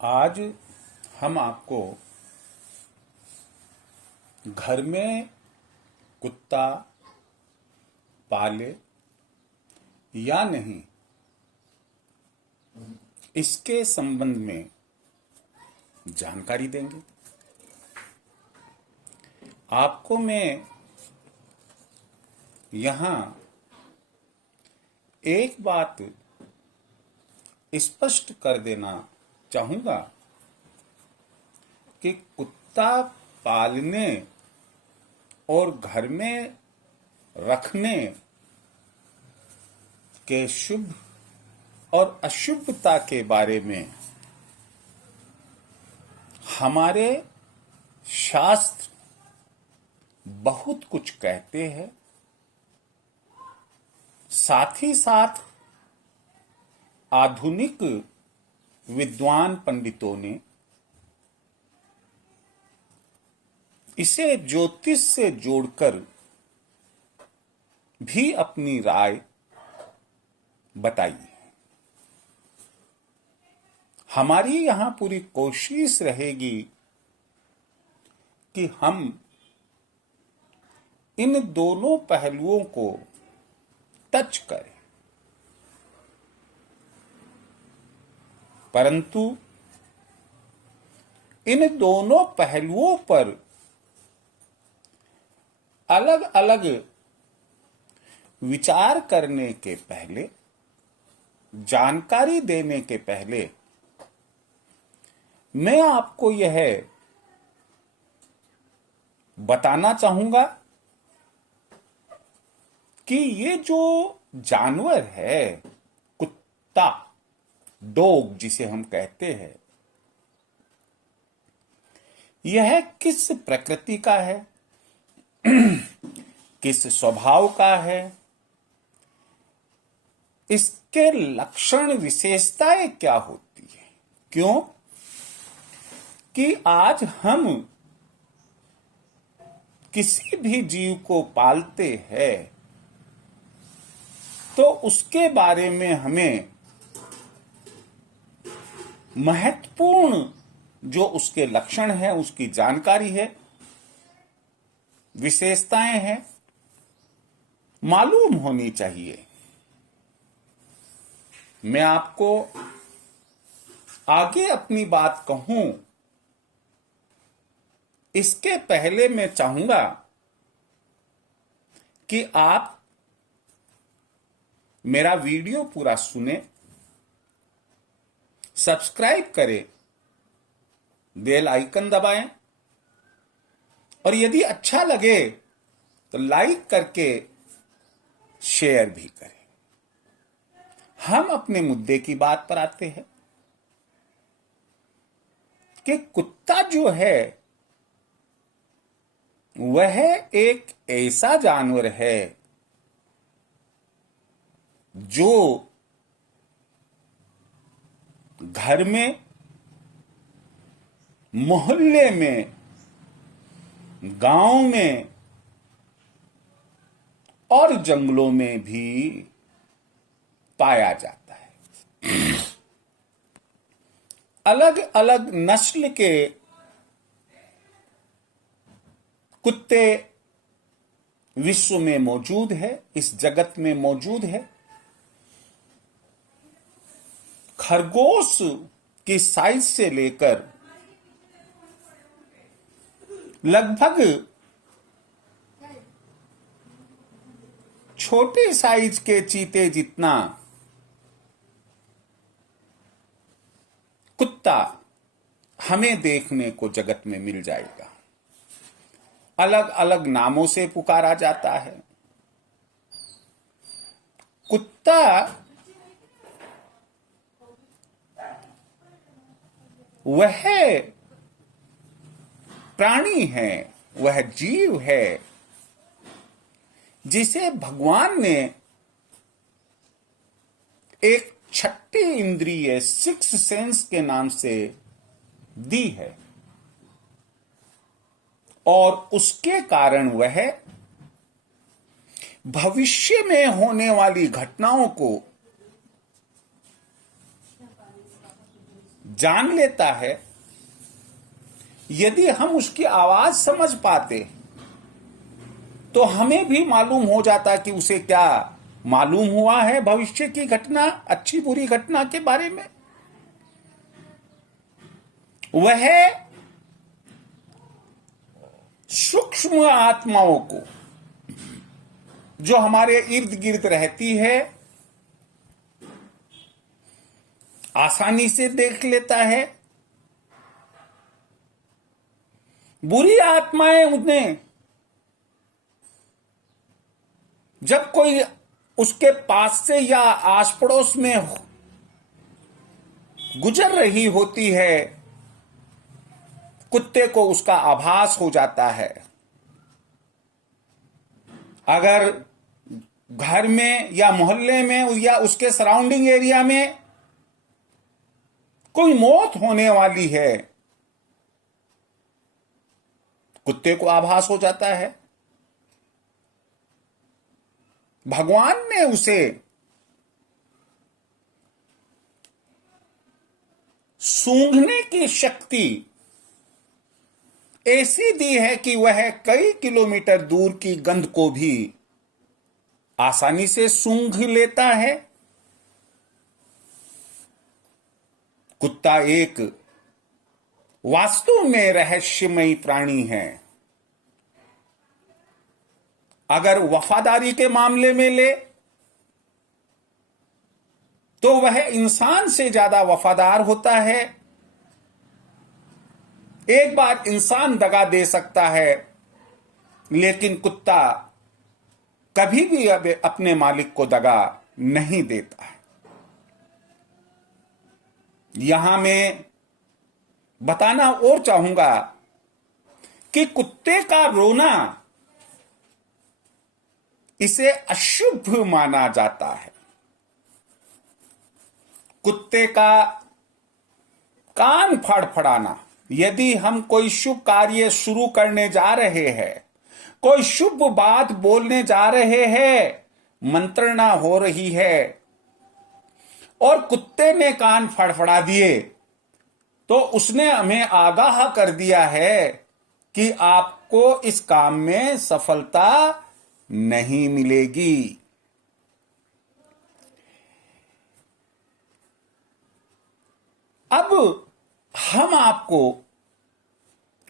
आज हम आपको घर में कुत्ता पाले या नहीं इसके संबंध में जानकारी देंगे। आपको मैं यहां एक बात स्पष्ट कर देना चाहूंगा कि कुत्ता पालने और घर में रखने के शुभ और अशुभता के बारे में हमारे शास्त्र बहुत कुछ कहते हैं। साथ ही साथ आधुनिक विद्वान पंडितों ने इसे ज्योतिष से जोड़कर भी अपनी राय बताई है। हमारी यहां पूरी कोशिश रहेगी कि हम इन दोनों पहलुओं को टच करें, परंतु इन दोनों पहलुओं पर अलग अलग विचार करने के पहले, जानकारी देने के पहले मैं आपको यह बताना चाहूंगा कि ये जो जानवर है, कुत्ता, डॉग जिसे हम कहते हैं, यह किस प्रकृति का है, किस स्वभाव का है, इसके लक्षण विशेषताएं क्या होती है। क्यों कि आज हम किसी भी जीव को पालते हैं तो उसके बारे में हमें महत्वपूर्ण जो उसके लक्षण है, उसकी जानकारी है, विशेषताएं हैं, मालूम होनी चाहिए। मैं आपको आगे अपनी बात कहूं इसके पहले मैं चाहूंगा कि आप मेरा वीडियो पूरा सुने, सब्सक्राइब करें, बेल आइकन दबाएं और यदि अच्छा लगे तो लाइक करके शेयर भी करें। हम अपने मुद्दे की बात पर आते हैं कि कुत्ता जो है वह एक ऐसा जानवर है जो घर में, मोहल्ले में, गांव में और जंगलों में भी पाया जाता है। अलग अलग नस्ल के कुत्ते विश्व में मौजूद है, इस जगत में मौजूद है। खरगोश की साइज से लेकर लगभग छोटे साइज के चीते जितना कुत्ता हमें देखने को जगत में मिल जाएगा। अलग अलग नामों से पुकारा जाता है। कुत्ता वह प्राणी है, वह जीव है जिसे भगवान ने एक छठी इंद्रिय, सिक्स सेंस के नाम से दी है और उसके कारण वह भविष्य में होने वाली घटनाओं को जान लेता है, यदि हम उसकी आवाज समझ पाते तो हमें भी मालूम हो जाता कि उसे क्या मालूम हुआ है भविष्य की घटना, अच्छी बुरी घटना के बारे में। वह सूक्ष्म आत्माओं को जो हमारे इर्द गिर्द रहती है आसानी से देख लेता है। बुरी आत्माएं उन्हें जब कोई उसके पास से या आस पड़ोस में गुजर रही होती है, कुत्ते को उसका आभास हो जाता है। अगर घर में या मोहल्ले में या उसके सराउंडिंग एरिया में कोई मौत होने वाली है, कुत्ते को आभास हो जाता है। भगवान ने उसे सूंघने की शक्ति ऐसी दी है कि वह कई किलोमीटर दूर की गंध को भी आसानी से सूंघ लेता है। कुत्ता एक वास्तव में रहस्यमयी प्राणी है। अगर वफादारी के मामले में ले तो वह इंसान से ज्यादा वफादार होता है। एक बार इंसान दगा दे सकता है, लेकिन कुत्ता कभी भी अपने मालिक को दगा नहीं देता है। यहां मैं बताना और चाहूंगा कि कुत्ते का रोना इसे अशुभ माना जाता है। कुत्ते का कान फड़फड़ाना, यदि हम कोई शुभ कार्य शुरू करने जा रहे हैं, कोई शुभ बात बोलने जा रहे हैं, मंत्रणा हो रही है और कुत्ते ने कान फड़फड़ा दिए, तो उसने हमें आगाह कर दिया है कि आपको इस काम में सफलता नहीं मिलेगी। अब हम आपको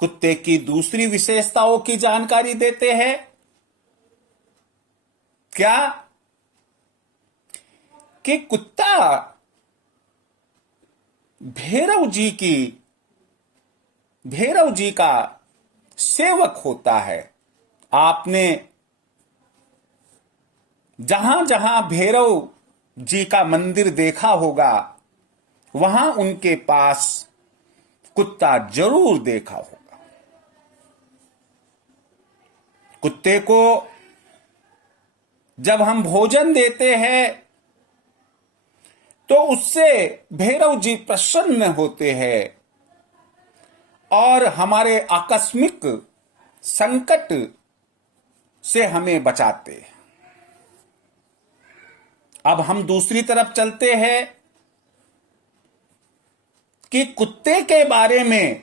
कुत्ते की दूसरी विशेषताओं की जानकारी देते हैं। क्या कि कुत्ता भैरव जी का सेवक होता है। आपने जहां जहां भैरव जी का मंदिर देखा होगा, वहां उनके पास कुत्ता जरूर देखा होगा। कुत्ते को जब हम भोजन देते हैं तो उससे भैरव जी प्रसन्न होते हैं और हमारे आकस्मिक संकट से हमें बचाते हैं। अब हम दूसरी तरफ चलते हैं कि कुत्ते के बारे में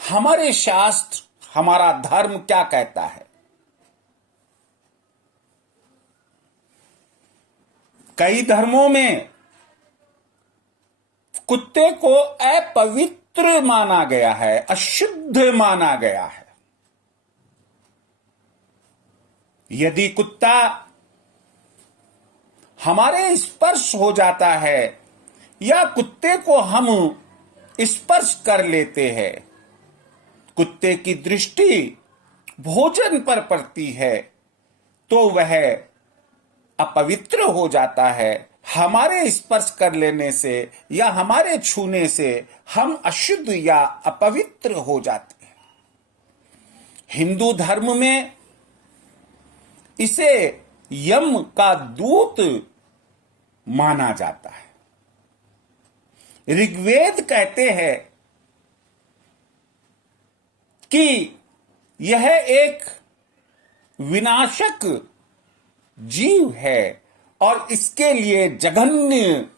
हमारे शास्त्र, हमारा धर्म क्या कहता है। कई धर्मों में कुत्ते को अपवित्र माना गया है, अशुद्ध माना गया है। यदि कुत्ता हमारे स्पर्श हो जाता है या कुत्ते को हम स्पर्श कर लेते हैं, कुत्ते की दृष्टि भोजन पर पड़ती है, तो वह अपवित्र हो जाता है। हमारे स्पर्श कर लेने से या हमारे छूने से हम अशुद्ध या अपवित्र हो जाते हैं। हिंदू धर्म में इसे यम का दूत माना जाता है। ऋग्वेद कहते हैं कि यह एक विनाशक जीव है और इसके लिए जघन्य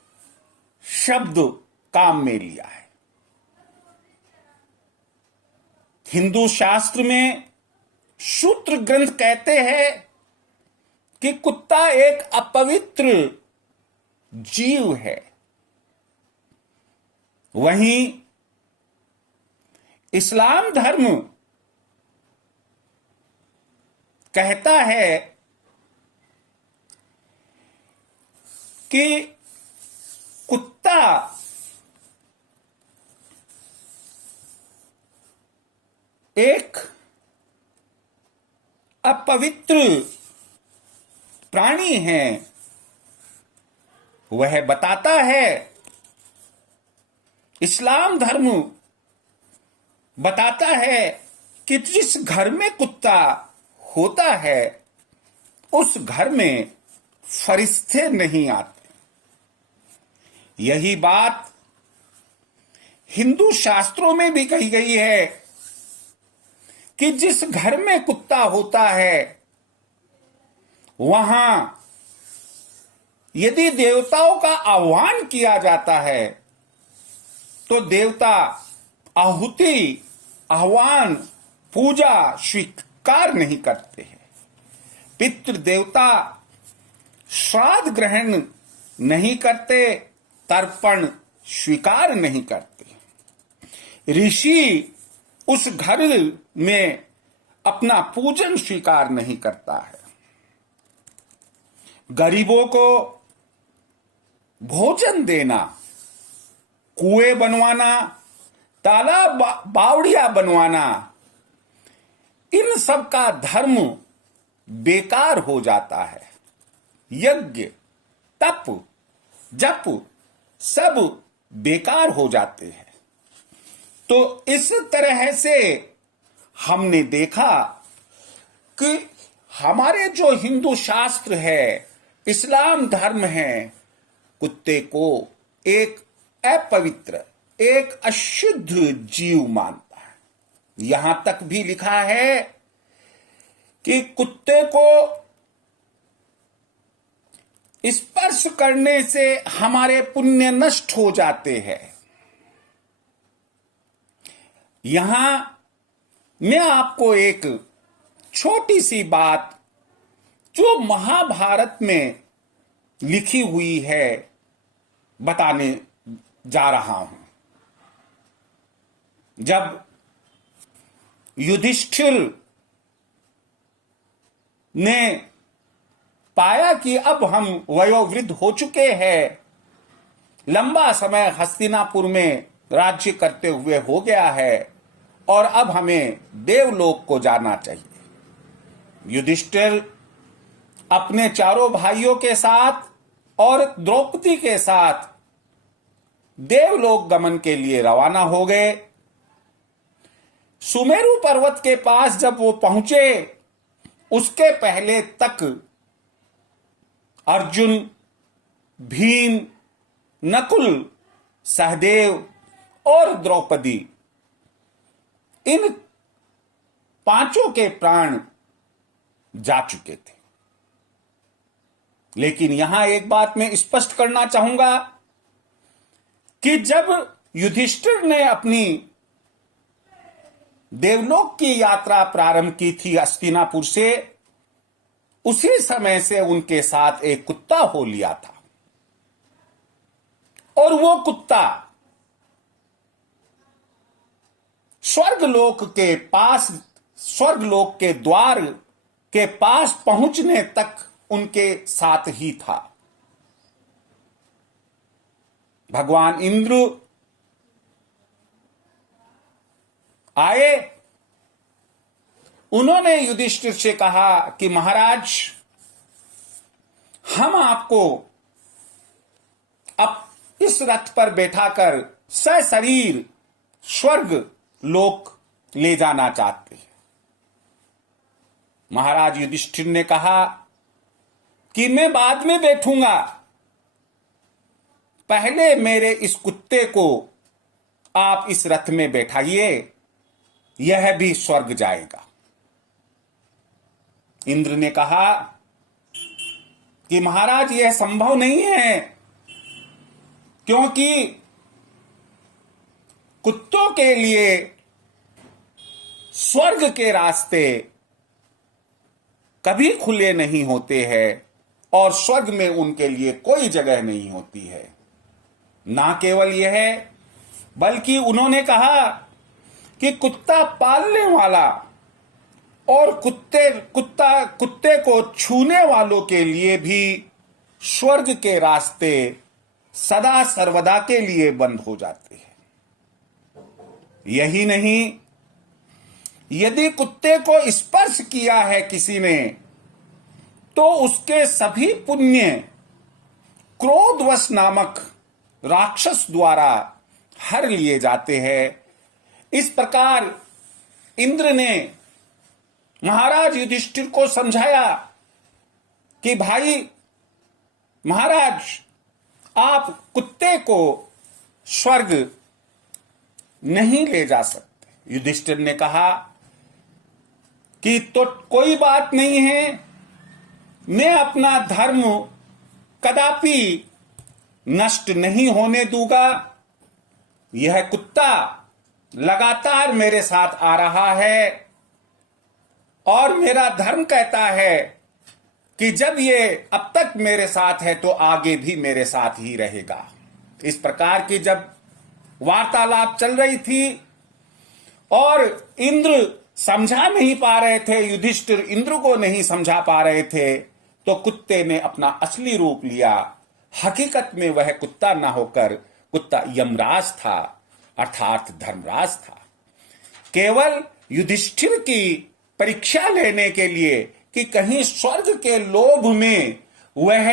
शब्द काम में लिया है। हिंदू शास्त्र में सूत्र ग्रंथ कहते हैं कि कुत्ता एक अपवित्र जीव है। वहीं इस्लाम धर्म कहता है कि कुत्ता एक अपवित्र प्राणी है। वह बताता है, इस्लाम धर्म बताता है कि जिस घर में कुत्ता होता है उस घर में फरिश्ते नहीं आते। यही बात हिंदू शास्त्रों में भी कही गई है कि जिस घर में कुत्ता होता है वहां यदि देवताओं का आह्वान किया जाता है तो देवता आहुति, आह्वान, पूजा स्वीकार नहीं करते हैं। पितृ देवता श्राद्ध ग्रहण नहीं करते, तर्पण स्वीकार नहीं करते। ऋषि उस घर में अपना पूजन स्वीकार नहीं करता है। गरीबों को भोजन देना, कुएं बनवाना, तालाब बावड़िया बनवाना, इन सब का धर्म बेकार हो जाता है। यज्ञ, तप, जप सब बेकार हो जाते हैं। तो इस तरह से हमने देखा कि हमारे जो हिंदू शास्त्र है, इस्लाम धर्म है, कुत्ते को एक अपवित्र, एक अशुद्ध जीव मानता है। यहां तक भी लिखा है कि कुत्ते को स्पर्श करने से हमारे पुण्य नष्ट हो जाते हैं। यहां मैं आपको एक छोटी सी बात जो महाभारत में लिखी हुई है बताने जा रहा हूं। जब युधिष्ठिर ने पाया कि अब हम वयोवृद्ध हो चुके हैं, लंबा समय हस्तिनापुर में राज्य करते हुए हो गया है और अब हमें देवलोक को जाना चाहिए। युधिष्ठिर अपने चारों भाइयों के साथ और द्रौपदी के साथ देवलोक गमन के लिए रवाना हो गए। सुमेरु पर्वत के पास जब वो पहुंचे, उसके पहले तक अर्जुन, भीम, नकुल, सहदेव और द्रौपदी, इन पांचों के प्राण जा चुके थे। लेकिन यहां एक बात मैं स्पष्ट करना चाहूंगा कि जब युधिष्ठिर ने अपनी देवलोक की यात्रा प्रारंभ की थी हस्तिनापुर से, उसी समय से उनके साथ एक कुत्ता हो लिया था। और वो कुत्ता स्वर्गलोक के पास, स्वर्गलोक के द्वार के पास पहुंचने तक उनके साथ ही था। भगवान इंद्र आए, उन्होंने युधिष्ठिर से कहा कि महाराज, हम आपको अब इस रथ पर बैठाकर सशरीर स्वर्ग लोक ले जाना चाहते हैं। महाराज युधिष्ठिर ने कहा कि मैं बाद में बैठूंगा, पहले मेरे इस कुत्ते को आप इस रथ में बैठाइए, यह भी स्वर्ग जाएगा। इंद्र ने कहा कि महाराज, यह संभव नहीं है, क्योंकि कुत्तों के लिए स्वर्ग के रास्ते कभी खुले नहीं होते हैं और स्वर्ग में उनके लिए कोई जगह नहीं होती है। ना केवल यह, बल्कि उन्होंने कहा कि कुत्ता पालने वाला और कुत्ते को छूने वालों के लिए भी स्वर्ग के रास्ते सदा सर्वदा के लिए बंद हो जाते हैं। यही नहीं, यदि कुत्ते को स्पर्श किया है किसी ने तो उसके सभी पुण्य क्रोधवश नामक राक्षस द्वारा हर लिए जाते हैं। इस प्रकार इंद्र ने महाराज युधिष्ठिर को समझाया कि भाई महाराज, आप कुत्ते को स्वर्ग नहीं ले जा सकते। युधिष्ठिर ने कहा कि तो कोई बात नहीं है, मैं अपना धर्म कदापि नष्ट नहीं होने दूंगा। यह कुत्ता लगातार मेरे साथ आ रहा है और मेरा धर्म कहता है कि जब ये अब तक मेरे साथ है तो आगे भी मेरे साथ ही रहेगा। इस प्रकार की जब वार्तालाप चल रही थी और इंद्र समझा नहीं पा रहे थे, युधिष्ठिर इंद्र को नहीं समझा पा रहे थे, तो कुत्ते ने अपना असली रूप लिया। हकीकत में वह कुत्ता ना होकर कुत्ता यमराज था, अर्थात धर्मराज था। केवल युधिष्ठिर की परीक्षा लेने के लिए कि कहीं स्वर्ग के लोभ में वह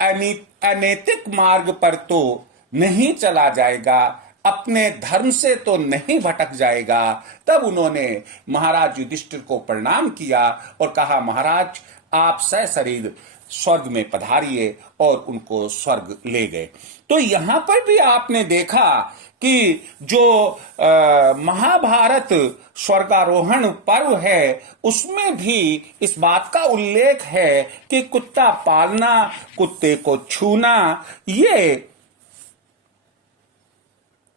अनैतिक मार्ग पर तो नहीं चला जाएगा, अपने धर्म से तो नहीं भटक जाएगा, तब उन्होंने महाराज युधिष्ठिर को प्रणाम किया और कहा, महाराज आप सशरीर स्वर्ग में पधारिए, और उनको स्वर्ग ले गए। तो यहां पर भी आपने देखा कि जो महाभारत स्वर्गारोहण पर्व है उसमें भी इस बात का उल्लेख है कि कुत्ता पालना, कुत्ते को छूना, ये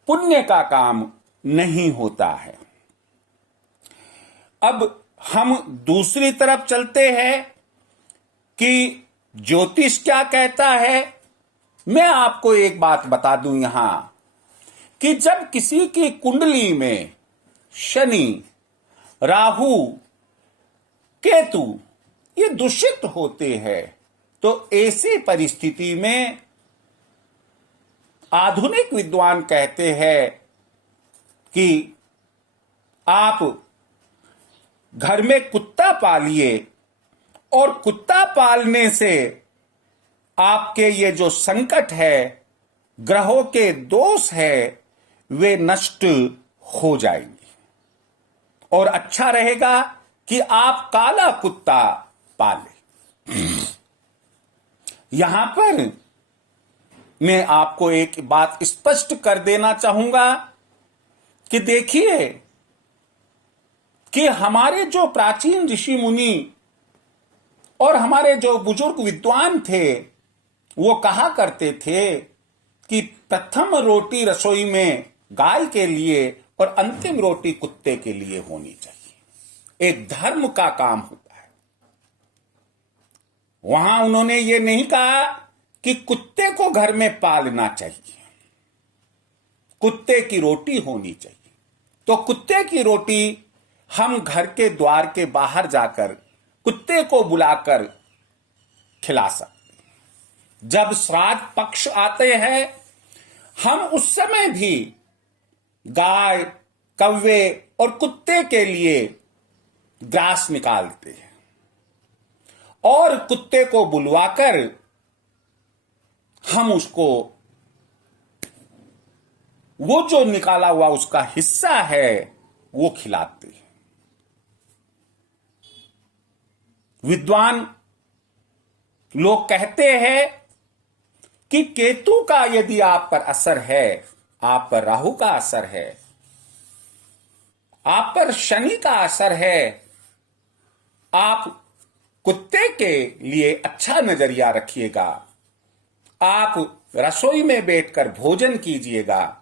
पुण्य का काम नहीं होता है। अब हम दूसरी तरफ चलते हैं कि ज्योतिष क्या कहता है। मैं आपको एक बात बता दूं यहां कि जब किसी की कुंडली में शनि, राहु, केतु ये दूषित होते हैं तो ऐसी परिस्थिति में आधुनिक विद्वान कहते हैं कि आप घर में कुत्ता पालिए और कुत्ता पालने से आपके ये जो संकट है, ग्रहों के दोष है, वे नष्ट हो जाएंगे और अच्छा रहेगा कि आप काला कुत्ता पालें। यहां पर मैं आपको एक बात स्पष्ट कर देना चाहूंगा कि देखिए कि हमारे जो प्राचीन ऋषि मुनि और हमारे जो बुजुर्ग विद्वान थे वो कहा करते थे कि प्रथम रोटी रसोई में गाय के लिए और अंतिम रोटी कुत्ते के लिए होनी चाहिए। एक धर्म का काम होता है। वहां उन्होंने ये नहीं कहा कि कुत्ते को घर में पालना चाहिए, कुत्ते की रोटी होनी चाहिए। तो कुत्ते की रोटी हम घर के द्वार के बाहर जाकर कुत्ते को बुलाकर खिला सकते। जब श्राद्ध पक्ष आते हैं हम उस समय भी गाय, कौवे और कुत्ते के लिए ग्रास निकालते हैं और कुत्ते को बुलवाकर हम उसको वो जो निकाला हुआ उसका हिस्सा है वो खिलाते हैं। विद्वान लोग कहते हैं कि केतु का यदि आप पर असर है, आप पर राहु का असर है, आप पर शनि का असर है, आप कुत्ते के लिए अच्छा नजरिया रखिएगा आप रसोई में बैठकर भोजन कीजिएगा।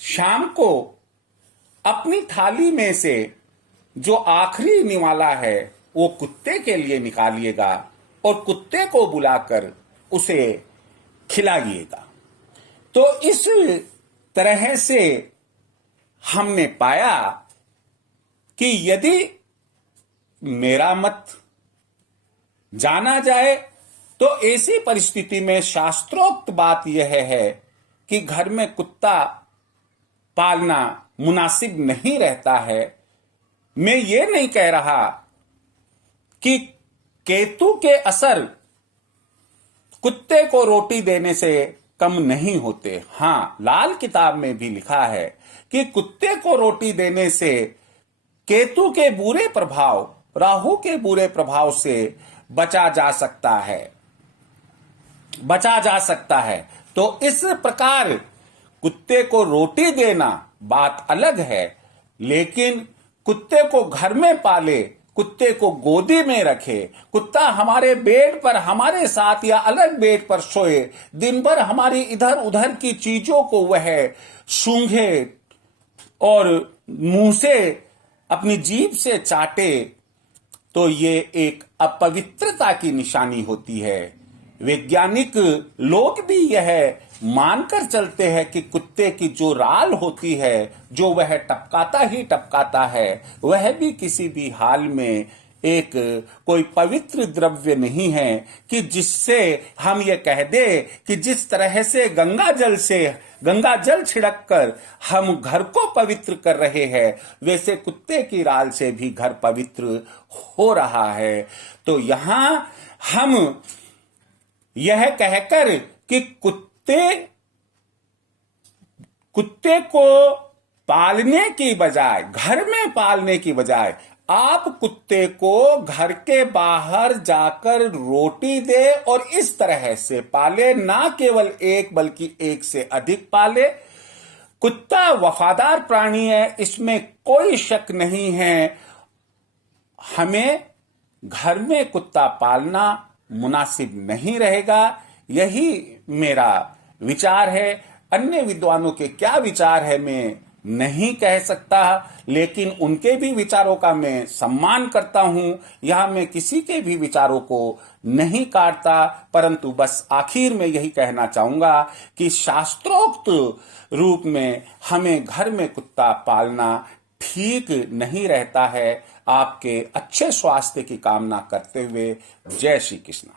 शाम को अपनी थाली में से जो आखिरी निवाला है वो कुत्ते के लिए निकालिएगा और कुत्ते को बुलाकर उसे खिलाइएगा। तो इस तरह से हमने पाया कि यदि मेरा मत जाना जाए तो ऐसी परिस्थिति में शास्त्रोक्त बात यह है कि घर में कुत्ता पालना मुनासिब नहीं रहता है। मैं ये नहीं कह रहा कि केतु के असर कुत्ते को रोटी देने से कम नहीं होते। हां, लाल किताब में भी लिखा है कि कुत्ते को रोटी देने से केतु के बुरे प्रभाव, राहु के बुरे प्रभाव से बचा जा सकता है। तो इस प्रकार कुत्ते को रोटी देना बात अलग है, लेकिन कुत्ते को घर में पाले, कुत्ते को गोदी में रखे, कुत्ता हमारे बेड पर हमारे साथ या अलग बेड पर सोए, दिन भर हमारी इधर उधर की चीजों को वह सूंघे और मुंह से अपनी जीभ से चाटे, तो ये एक अपवित्रता की निशानी होती है। वैज्ञानिक लोग भी यह मानकर चलते हैं कि कुत्ते की जो राल होती है, जो वह टपकाता ही टपकाता है, वह भी किसी भी हाल में एक कोई पवित्र द्रव्य नहीं है कि जिससे हम ये कह दे कि जिस तरह से गंगा जल छिड़क कर हम घर को पवित्र कर रहे हैं, वैसे कुत्ते की राल से भी घर पवित्र हो रहा है। तो यहां हम यह कहकर कि कुत्ते को पालने की बजाय, घर में पालने की बजाय, आप कुत्ते को घर के बाहर जाकर रोटी दे और इस तरह से पाले, ना केवल एक बल्कि एक से अधिक पाले। कुत्ता वफादार प्राणी है, इसमें कोई शक नहीं है। हमें घर में कुत्ता पालना मुनासिब नहीं रहेगा, यही मेरा विचार है। अन्य विद्वानों के क्या विचार है मैं नहीं कह सकता, लेकिन उनके भी विचारों का मैं सम्मान करता हूं। यहां मैं किसी के भी विचारों को नहीं काटता, परंतु बस आखिर में यही कहना चाहूंगा कि शास्त्रोक्त रूप में हमें घर में कुत्ता पालना ठीक नहीं रहता है। आपके अच्छे स्वास्थ्य की कामना करते हुए जय श्री कृष्ण।